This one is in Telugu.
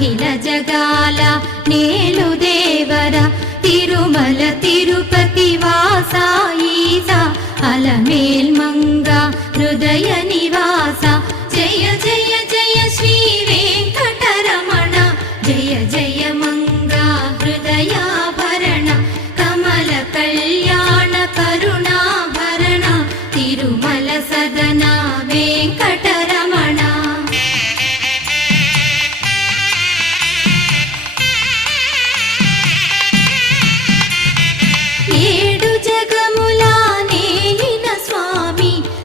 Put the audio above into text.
అఖిల జగాల నేలు దేవర తిరుమల తిరుపతి వాస ఈసా అలమేల్ మంగ హృదయ నివాస జయ జయ జయ శ్రీ వెంకటరమణ జయ జయ మంగ హృదయాభరణ కమల కళ్యాణ కరుణాభరణ తిరుమల సదన వెంకట